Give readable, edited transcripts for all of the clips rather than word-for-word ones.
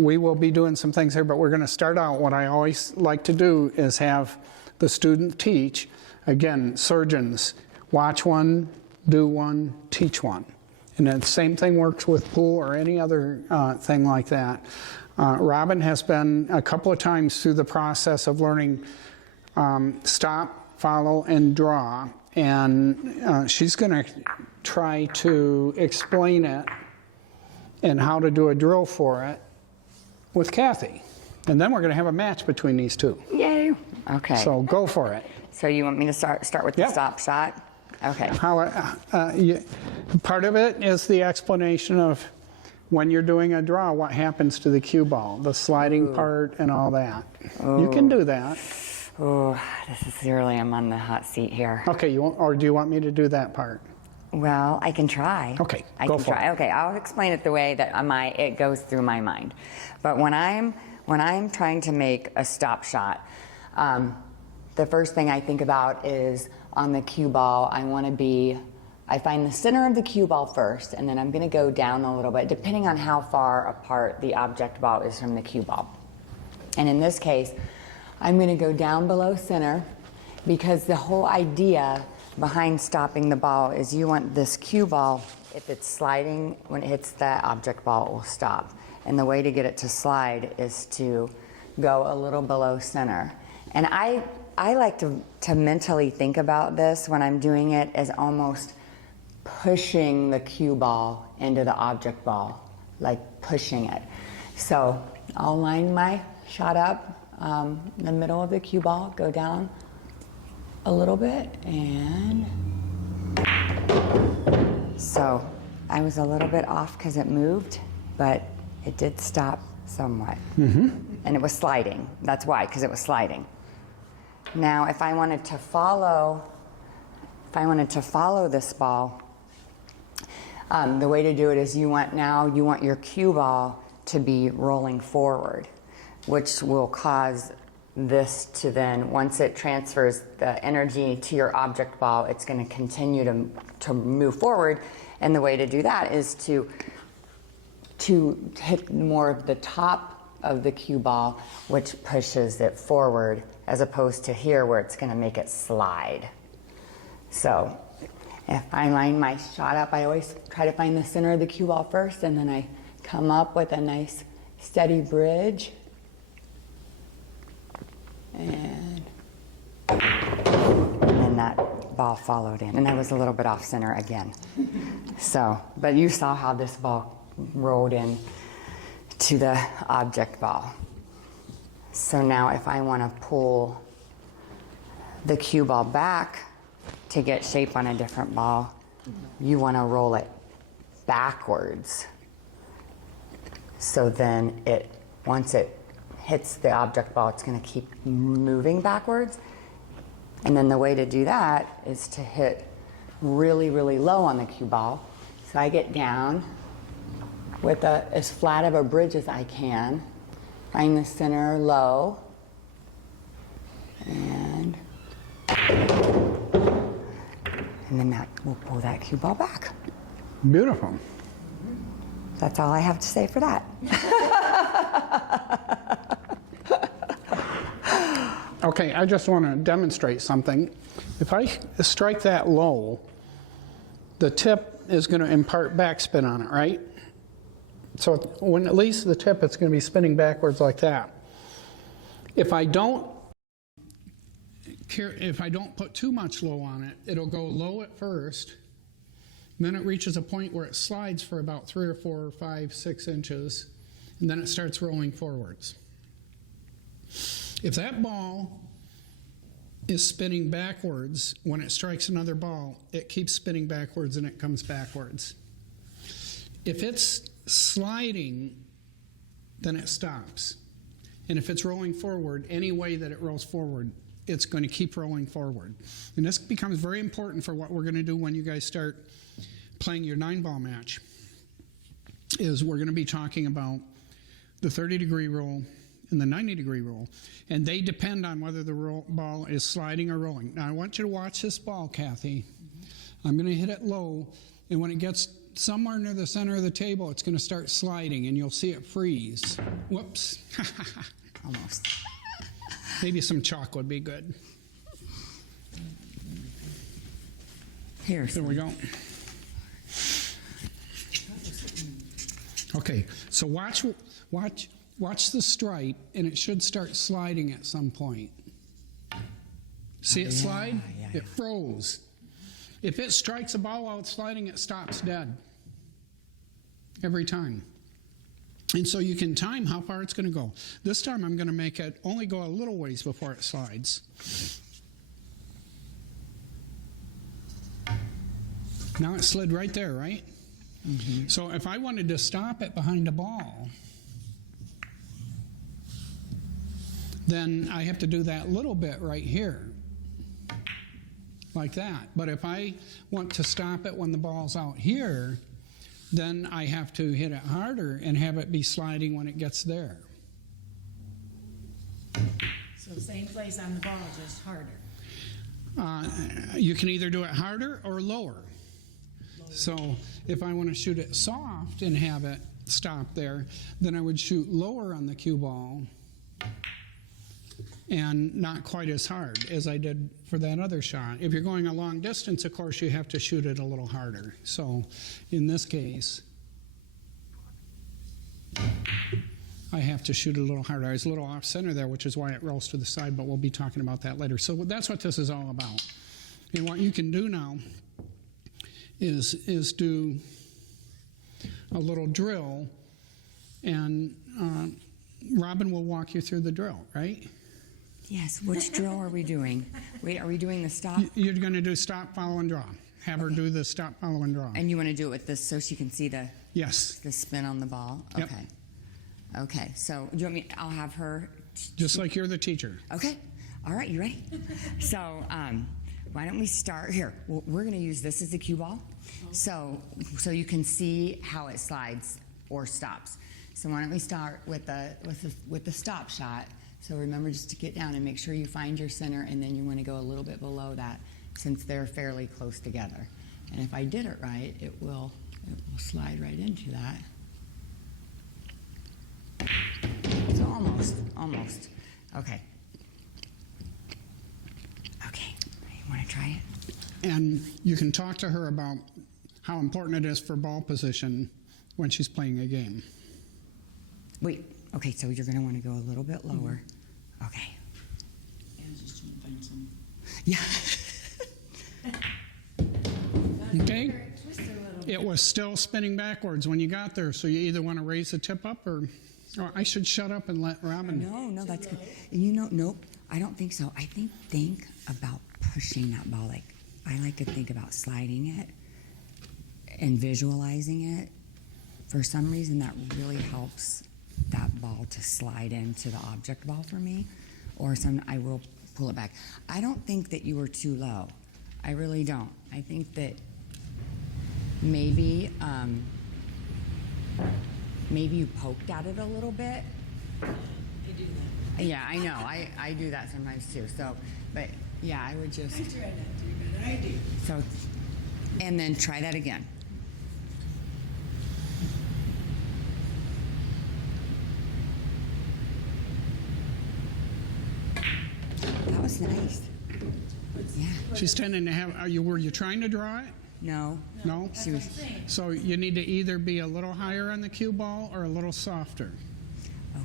we will be doing some things here, but we're going to start out. What I always like to do is have the student teach. Again, surgeons, watch one, do one, teach one. And the same thing works with pool or any other thing like that. Robin has been a couple of times through the process of learning stop, follow, and draw. And she's going to try to explain it and how to do a drill for it with Kathy. And then we're going to have a match between these two. Yay. Okay. So go for it. So you want me to start with the stop shot? Okay. Part of it is the explanation of when you're doing a draw, what happens to the cue ball, the sliding part and all that. You can do that. Oh, this is really, I'm on the hot seat here. Okay, or do you want me to do that part? Well, I can try. Okay, go for it. Okay, I'll explain it the way that it goes through my mind. But when I'm trying to make a stop shot, the first thing I think about is on the cue ball, I find the center of the cue ball first, and then I'm going to go down a little bit, depending on how far apart the object ball is from the cue ball. And in this case, I'm going to go down below center, because the whole idea behind stopping the ball is you want this cue ball, if it's sliding, when it hits that object ball, it will stop. And the way to get it to slide is to go a little below center. And I like to mentally think about this when I'm doing it as almost pushing the cue ball into the object ball, like pushing it. So I'll line my shot up in the middle of the cue ball, go down a little bit, and so I was a little bit off because it moved, but it did stop somewhat. And it was sliding. That's why, because it was sliding. Now, if I wanted to follow this ball, the way to do it is you want your cue ball to be rolling forward, which will cause this to then, once it transfers the energy to your object ball, it's going to continue to move forward. And the way to do that is to hit more of the top of the cue ball, which pushes it forward, as opposed to here where it's going to make it slide. So if I line my shot up, I always try to find the center of the cue ball first, and then I come up with a nice steady bridge. And then that ball followed in. And I was a little bit off center again. So, but you saw how this ball rolled in to the object ball. So now if I want to pull the cue ball back to get shape on a different ball, you want to roll it backwards. So then once it hits the object ball, it's going to keep moving backwards. And then the way to do that is to hit really, really low on the cue ball. So I get down with as flat of a bridge as I can, find the center low, and then that will pull that cue ball back. Beautiful. That's all I have to say for that. Okay, I just want to demonstrate something. If I strike that low, the tip is going to impart backspin on it, right? So when it leaves the tip, it's going to be spinning backwards like that. If I don't put too much low on it, it'll go low at first, then it reaches a point where it slides for about 3 or 4 or 5, 6 inches, and then it starts rolling forwards. If that ball is spinning backwards, when it strikes another ball, it keeps spinning backwards and it comes backwards. If it's sliding, then it stops. And if it's rolling forward, any way that it rolls forward, it's going to keep rolling forward. And this becomes very important for what we're going to do when you guys start playing your 9-ball match, is we're going to be talking about the 30-degree roll and the 90-degree roll, and they depend on whether the ball is sliding or rolling. Now I want you to watch this ball, Kathy. I'm going to hit it low, and when it gets somewhere near the center of the table, it's going to start sliding, and you'll see it freeze. Whoops. Almost. Maybe some chalk would be good. Here. There we go. Okay, so watch the stripe, and it should start sliding at some point. See it slide? Yeah. It froze. If it strikes a ball while it's sliding, it stops dead. Every time. And so you can time how far it's going to go. This time I'm going to make it only go a little ways before it slides. Now it slid right there, right? Mm-hmm. So if I wanted to stop it behind a ball, then I have to do that little bit right here. Like that. But if I want to stop it when the ball's out here, then I have to hit it harder and have it be sliding when it gets there. So same place on the ball, just harder. You can either do it harder or lower. So if I want to shoot it soft and have it stop there, then I would shoot lower on the cue ball and not quite as hard as I did for that other shot. If you're going a long distance, of course, you have to shoot it a little harder. So in this case, I have to shoot it a little harder. I was a little off center there, which is why it rolls to the side, but we'll be talking about that later. So that's what this is all about. And what you can do now is do a little drill, and Robin will walk you through the drill, right? Yes, which drill are we doing? Wait, are we doing the stop? You're going to do stop, follow, and draw. Have her do the stop, follow, and draw. And you want to do it with this so she can see the Yes. the spin on the ball? Yep. Okay. Okay, so do you want me, I'll have her. Just like you're the teacher. Okay, all right, you ready? So why don't we start here? We're going to use this as the cue ball, so you can see how it slides or stops. So why don't we start with the stop shot? So remember just to get down and make sure you find your center, and then you want to go a little bit below that since they're fairly close together. And if I did it right, it will slide right into that. So almost. Okay. Okay, you want to try it? And you can talk to her about how important it is for ball position when she's playing a game. Wait, okay, so you're going to want to go a little bit lower. Okay. And just trying to find some. Yeah. Okay? Twist it a little bit. It was still spinning backwards when you got there, so you either want to raise the tip up or I should shut up and let Robin. No, that's good. Nope, I don't think so. I think about pushing that ball. Like, I like to think about sliding it and visualizing it. For some reason, that really helps that ball to slide into the object ball for me. Or I will pull it back. I don't think that you were too low. I really don't. I think that maybe you poked at it a little bit. I do that. Yeah, I know. I do that sometimes too. So, but yeah, I would just. I try not to, but I do. So, and then try that again. That was nice. Yeah. She's tending to have, were you trying to draw it? No. No? She was. So you need to either be a little higher on the cue ball or a little softer.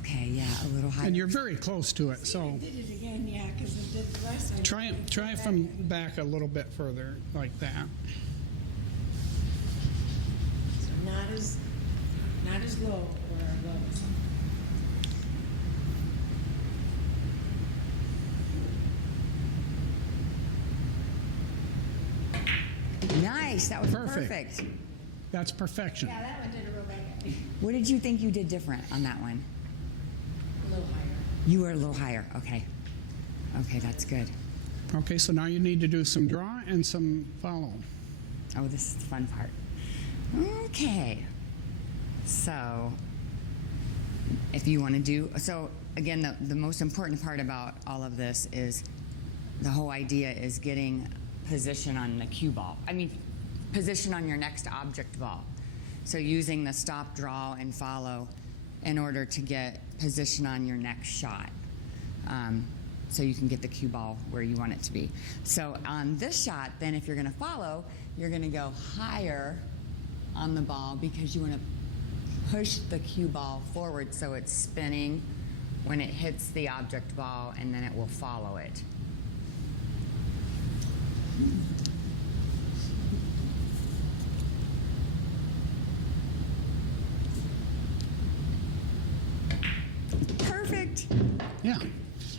Okay. Yeah, a little higher. And you're very close to it, so I did it again, yeah, because I did the last time. try it from back a little bit further, like that. So not as low or our lowest. Nice. That was perfect. That's perfection. Yeah, that one did a real bad at me. What did you think you did different on that one? A little higher. You were a little higher. Okay. Okay, that's good. Okay, so now you need to do some draw and some follow. Oh, this is the fun part. Okay. So, if you want to do, so again, the most important part about all of this is the whole idea is getting position on the cue ball. I mean, position on your next object ball. So using the stop, draw, and follow in order to get position on your next shot. So you can get the cue ball where you want it to be. So on this shot, then if you're going to follow, you're going to go higher on the ball because you want to push the cue ball forward so it's spinning when it hits the object ball, and then it will follow it. Perfect. Yeah.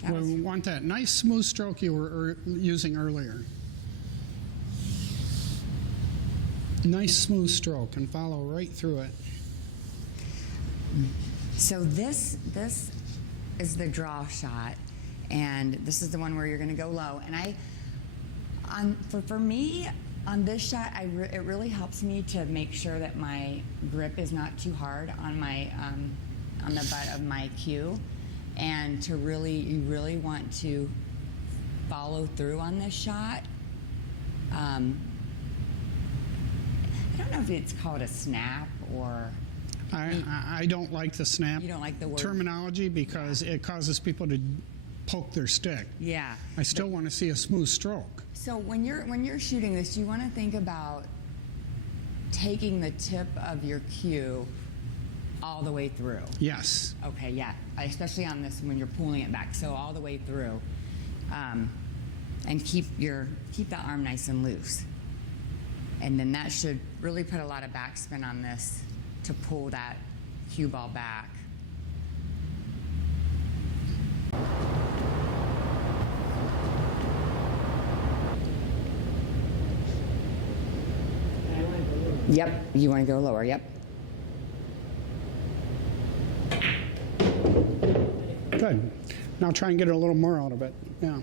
We want that nice smooth stroke you were using earlier. Nice smooth stroke and follow right through it. So this is the draw shot, and this is the one where you're going to go low. And for me on this shot, it really helps me to make sure that my grip is not too hard on my on the butt of my cue, and you really want to follow through on this shot. I don't know if it's called a snap or. I don't like the snap You don't like the word terminology because it causes people to poke their stick. Yeah. I still want to see a smooth stroke. So when you're shooting this, you want to think about taking the tip of your cue all the way through. Yes. Okay, yeah. Especially on this when you're pulling it back, so all the way through, and keep the arm nice and loose. And then that should really put a lot of backspin on this to pull that cue ball back. Yep, you want to go lower, yep. Good. Now try and get a little more out of it. Yeah.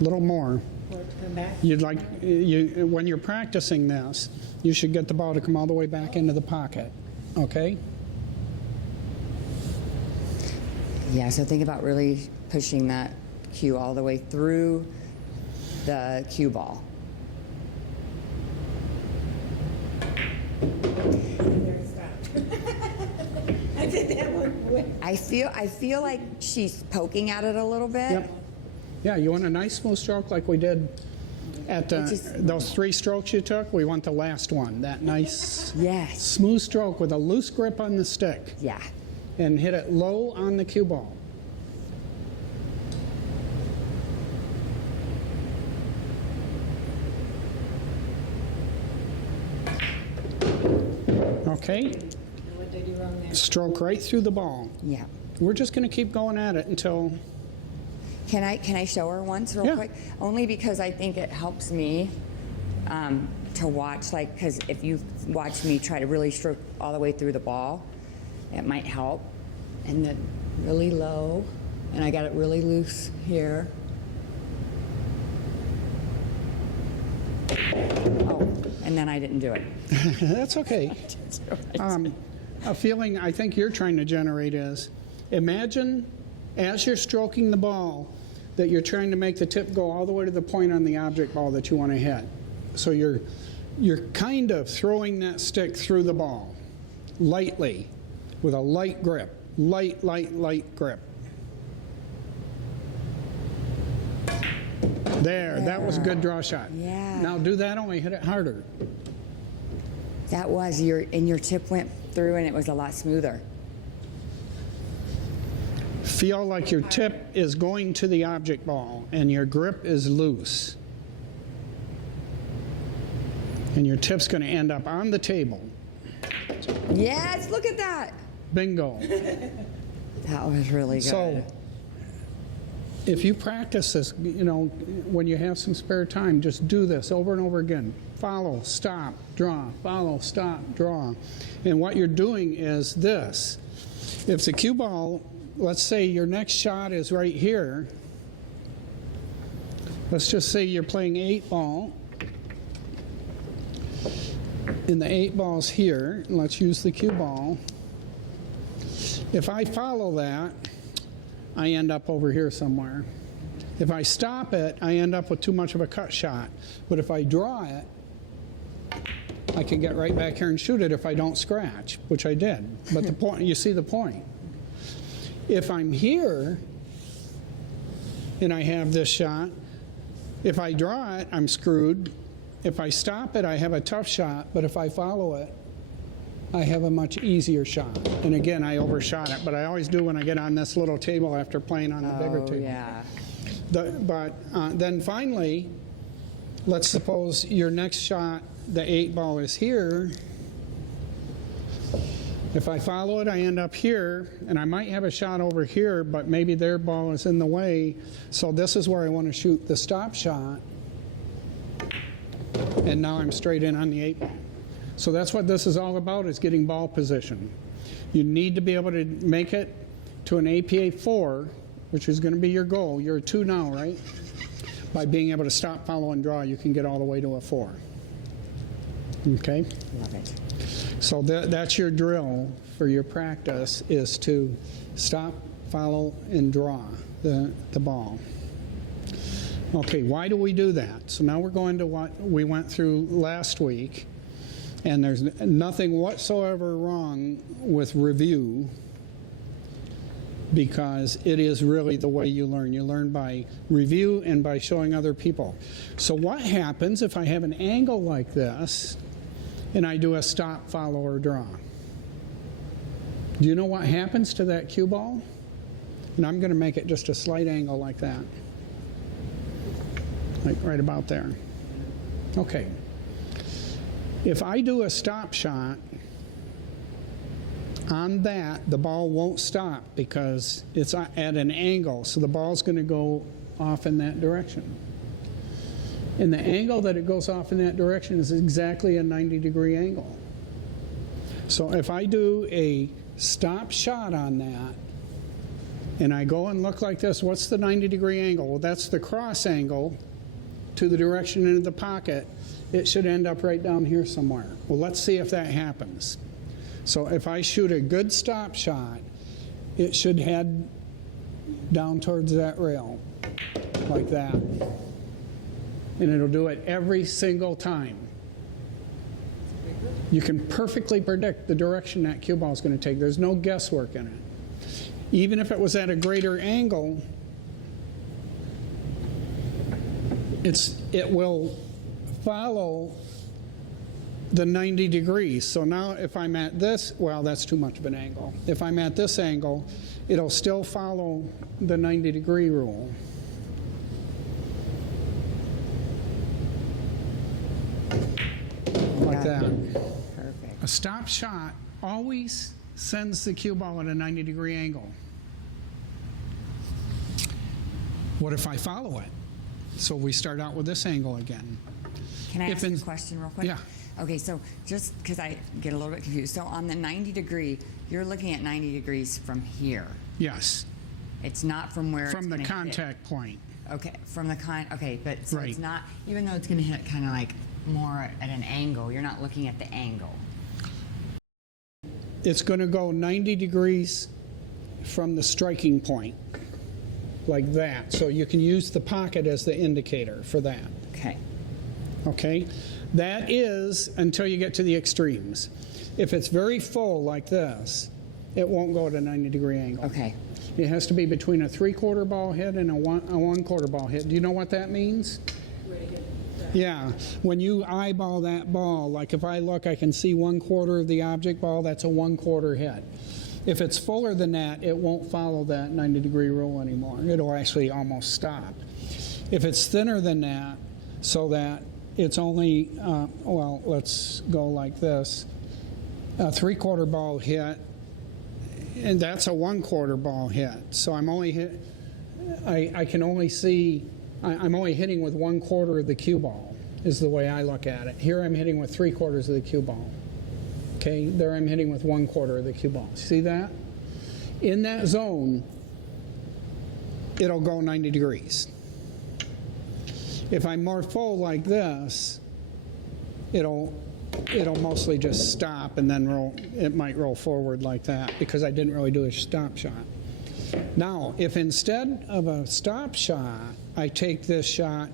A little more. For it to come back? You'd like, when you're practicing this, you should get the ball to come all the way back into the pocket. Okay? Yeah, so think about really pushing that cue all the way through the cue ball. I did that one. I feel like she's poking at it a little bit. Yep. Yeah, you want a nice smooth stroke like we did at those 3 strokes you took. We want the last one, that nice Yes. smooth stroke with a loose grip on the stick. Yeah. And hit it low on the cue ball. Okay, What did you wrong there? stroke right through the ball. Yeah. We're just going to keep going at it until, Can I show her once real Yeah. quick? Only because I think it helps me to watch, like, because if you watch me try to really stroke all the way through the ball, it might help. And then really low, and I got it really loose here. Oh, and then I didn't do it. that's okay. A feeling I think you're trying to generate is, imagine as you're stroking the ball that you're trying to make the tip go all the way to the point on the object ball that you want to hit. So you're kind of throwing that stick through the ball lightly with a light grip. Light grip. There, that was a good draw shot. Yeah. Now do that, only hit it harder. That was your tip went through, and it was a lot smoother. Feel like your tip is going to the object ball and your grip is loose. And your tip's going to end up on the table. Yes, look at that. Bingo. That was really good. So, if you practice this, when you have some spare time, just do this over and over again. Follow, stop, draw, follow, stop, draw. And what you're doing is this. If the cue ball, let's say your next shot is right here. Let's just say you're playing 8-ball. And the 8-ball's here. And let's use the cue ball. If I follow that, I end up over here somewhere. If I stop it, I end up with too much of a cut shot. But if I draw it, I can get right back here and shoot it if I don't scratch, which I did. But the point, you see the point. If I'm here and I have this shot, if I draw it, I'm screwed. If I stop it, I have a tough shot, but if I follow it, I have a much easier shot. And again, I overshot it, but I always do when I get on this little table after playing on the bigger table. Yeah. Then finally, let's suppose your next shot, the 8 ball is here. If I follow it, I end up here, and I might have a shot over here, but maybe their ball is in the way. So this is where I want to shoot the stop shot. And now I'm straight in on the 8 ball. So that's what this is all about, is getting ball position. You need to be able to make it to an APA 4, which is going to be your goal. You're a 2 now, right? By being able to stop, follow, and draw, you can get all the way to a 4. Okay? Love it. So that's your drill for your practice, is to stop, follow, and draw the ball. Okay, why do we do that? So now we're going to what we went through last week, and there's nothing whatsoever wrong with review, because it is really the way you learn. You learn by review and by showing other people. So what happens if I have an angle like this and I do a stop, follow, or draw? Do you know what happens to that cue ball? And I'm going to make it just a slight angle like that. Like right about there. Okay. If I do a stop shot on that, the ball won't stop because it's at an angle, so the ball's going to go off in that direction. And the angle that it goes off in that direction is exactly a 90-degree angle. So if I do a stop shot on that, and I go and look like this, what's the 90-degree angle? Well, that's the cross angle to the direction into the pocket. It should end up right down here somewhere. Well, let's see if that happens. So if I shoot a good stop shot, it should head down towards that rail, like that. And it'll do it every single time. You can perfectly predict the direction that cue ball is going to take. There's no guesswork in it. Even if it was at a greater angle, it will follow the 90 degrees. So now if I'm at this, well, that's too much of an angle. If I'm at this angle, it'll still follow the 90-degree rule. Like that. Perfect. A stop shot always sends the cue ball at a 90-degree angle. What if I follow it? So we start out with this angle again. Can I ask a question real quick? Yeah. Okay, so just because I get a little bit confused. So on the 90-degree, you're looking at 90 degrees from here. Yes. It's not from where From it's the gonna contact hit. point. Okay, from the okay, but so Right. it's not, even though it's going to hit kind of like more at an angle, you're not looking at the angle. It's going to go 90 degrees from the striking point, like that. So you can use the pocket as the indicator for that. Okay. Okay? That is until you get to the extremes. If it's very full like this, it won't go at a 90-degree angle. Okay. It has to be between a 3/4 ball hit and a 1/4 ball hit. Do you know what that means? Yeah. When you eyeball that ball, like if I look, I can see 1/4 of the object ball, that's a 1/4 hit. If it's fuller than that, it won't follow that 90-degree rule anymore. It'll actually almost stop. If it's thinner than that, so that it's only, well, let's go like this, a 3/4 ball hit, and that's a 1/4 ball hit. So I'm only I can only see, I'm only hitting with 1/4 of the cue ball, is the way I look at it. Here I'm hitting with 3/4 of the cue ball. Okay, there I'm hitting with 1/4 of the cue ball. See that? In that zone, it'll go 90 degrees. If I'm more full like this, it'll mostly just stop and then roll. It might roll forward like that because I didn't really do a stop shot. Now, if instead of a stop shot, I take this shot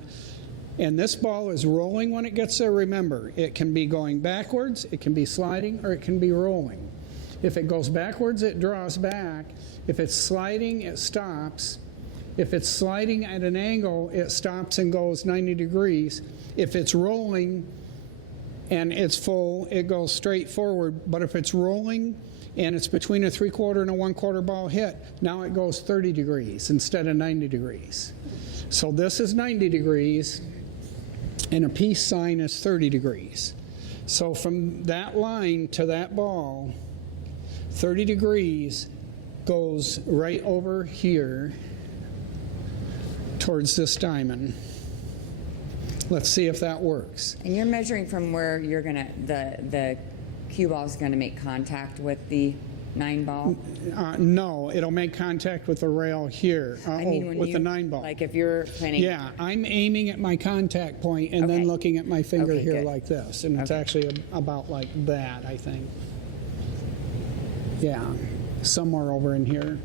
and this ball is rolling when it gets there, remember, it can be going backwards, it can be sliding, or it can be rolling. If it goes backwards, it draws back. If it's sliding, it stops. If it's sliding at an angle, it stops and goes 90 degrees. If it's rolling and it's full, it goes straight forward. But if it's rolling and it's between a 3/4 and a 1/4 ball hit, now it goes 30 degrees instead of 90 degrees. So this is 90 degrees, and a peace sign is 30 degrees. So from that line to that ball, 30 degrees goes right over here towards this diamond. Let's see if that works. And you're measuring from where you're gonna, the cue ball is gonna make contact with the 9 ball? No, it'll make contact with the rail here, I mean, when with you, the 9 ball. like if you're planning. Yeah, I'm aiming at my contact point and Okay. then looking at my finger Okay, here good. like this. And it's Okay. actually about like that, I think. Yeah, somewhere over in here.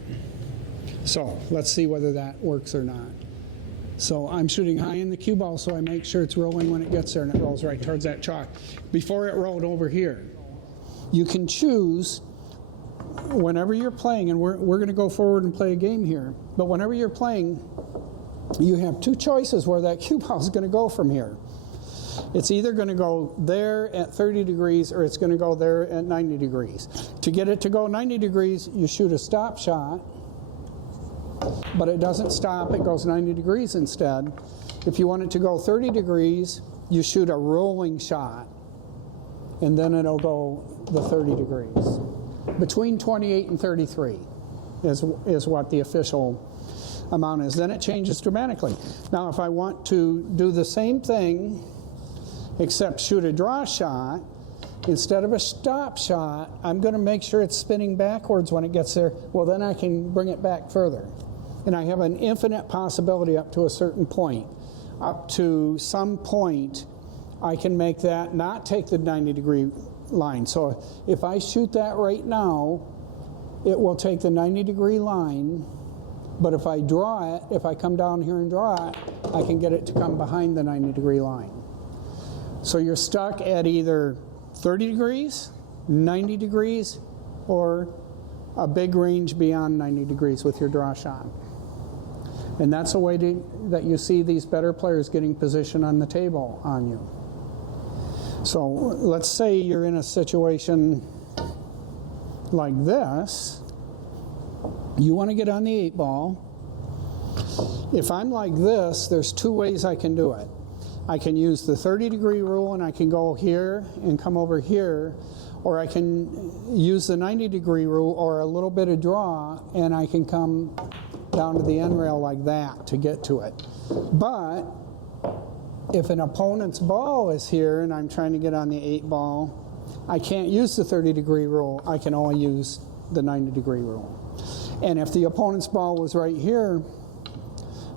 So let's see whether that works or not. So I'm shooting high in the cue ball, so I make sure it's rolling when it gets there, and it rolls right towards that chalk. Before it rolled over here, you can choose whenever you're playing, and we're going to go forward and play a game here, but whenever you're playing, you have two choices where that cue ball is going to go from here. It's either going to go there at 30 degrees or it's going to go there at 90 degrees. To get it to go 90 degrees, you shoot a stop shot, but it doesn't stop, it goes 90 degrees instead. If you want it to go 30 degrees, you shoot a rolling shot, and then it'll go the 30 degrees. Between 28 and 33 is what the official amount is. Then it changes dramatically. Now, if I want to do the same thing, except shoot a draw shot, instead of a stop shot, I'm going to make sure it's spinning backwards when it gets there. Well, then I can bring it back further. And I have an infinite possibility up to a certain point. Up to some point, I can make that not take the 90-degree line. So if I shoot that right now, it will take the 90-degree line. But if I draw it, if I come down here and draw it, I can get it to come behind the 90-degree line. So you're stuck at either 30 degrees, 90 degrees, or a big range beyond 90 degrees with your draw shot. And that's a way that you see these better players getting position on the table on you. So let's say you're in a situation like this. You want to get on the 8 ball. If I'm like this, there's two ways I can do it. I can use the 30-degree rule and I can go here and come over here, or I can use the 90-degree rule or a little bit of draw and I can come down to the end rail like that to get to it. But if an opponent's ball is here and I'm trying to get on the 8 ball, I can't use the 30-degree rule. I can only use the 90-degree rule. And if the opponent's ball was right here,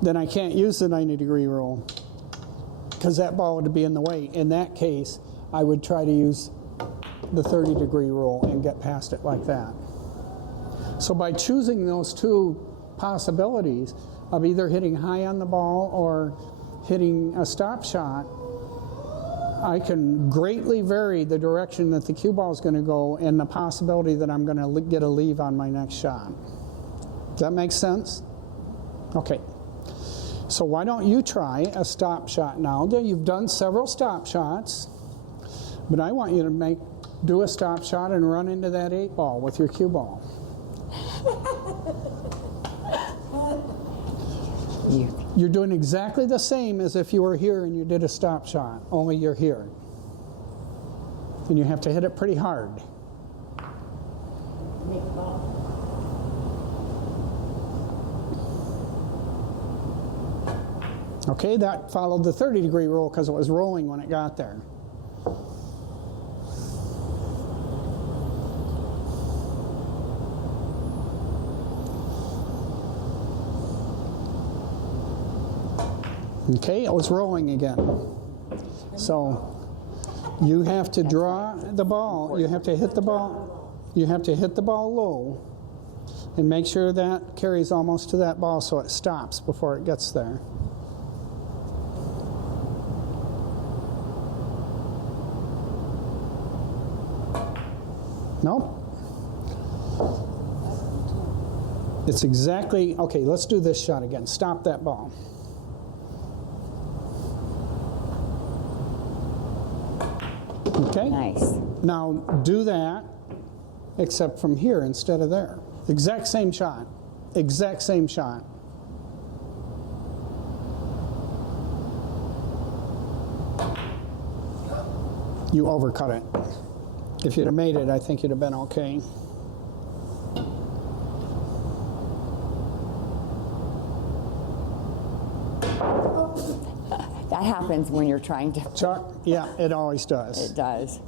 then I can't use the 90-degree rule because that ball would be in the way. In that case, I would try to use the 30-degree rule and get past it like that. So by choosing those two possibilities of either hitting high on the ball or hitting a stop shot, I can greatly vary the direction that the cue ball is going to go and the possibility that I'm going to get a leave on my next shot. Does that make sense? Okay. So why don't you try a stop shot now? You've done several stop shots, but I want you to do a stop shot and run into that 8 ball with your cue ball. You're doing exactly the same as if you were here and you did a stop shot, only you're here. And you have to hit it pretty hard. Okay, that followed the 30-degree rule because it was rolling when it got there. Okay, it was rolling again. So you have to draw the ball. You have to hit the ball. You have to hit the ball low and make sure that carries almost to that ball so it stops before it gets there. Nope. It's exactly, okay, let's do this shot again. Stop that ball. Okay? Nice. Now do that, except from here instead of there. Exact same shot. Exact same shot. You overcut it. If you'd have made it, I think you'd have been okay. That happens when you're trying to. Chuck, yeah, it always does. It does.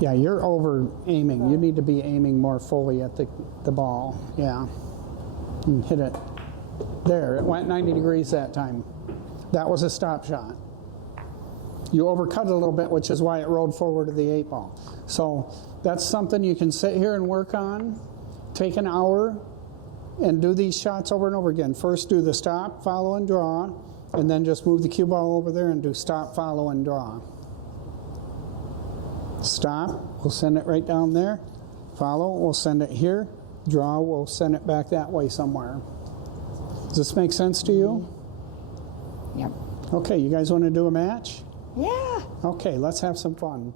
Yeah, you're over aiming. You need to be aiming more fully at the ball. Yeah. And hit it. There, it went 90 degrees that time. That was a stop shot. You overcut it a little bit, which is why it rolled forward to the 8 ball. So that's something you can sit here and work on. Take an hour and do these shots over and over again. First do the stop, follow, and draw, and then just move the cue ball over there and do stop, follow, and draw. Stop, we'll send it right down there. Follow, we'll send it here. Draw, we'll send it back that way somewhere. Does this make sense to you? Yep. Okay, you guys want to do a match? Yeah. Okay, let's have some fun.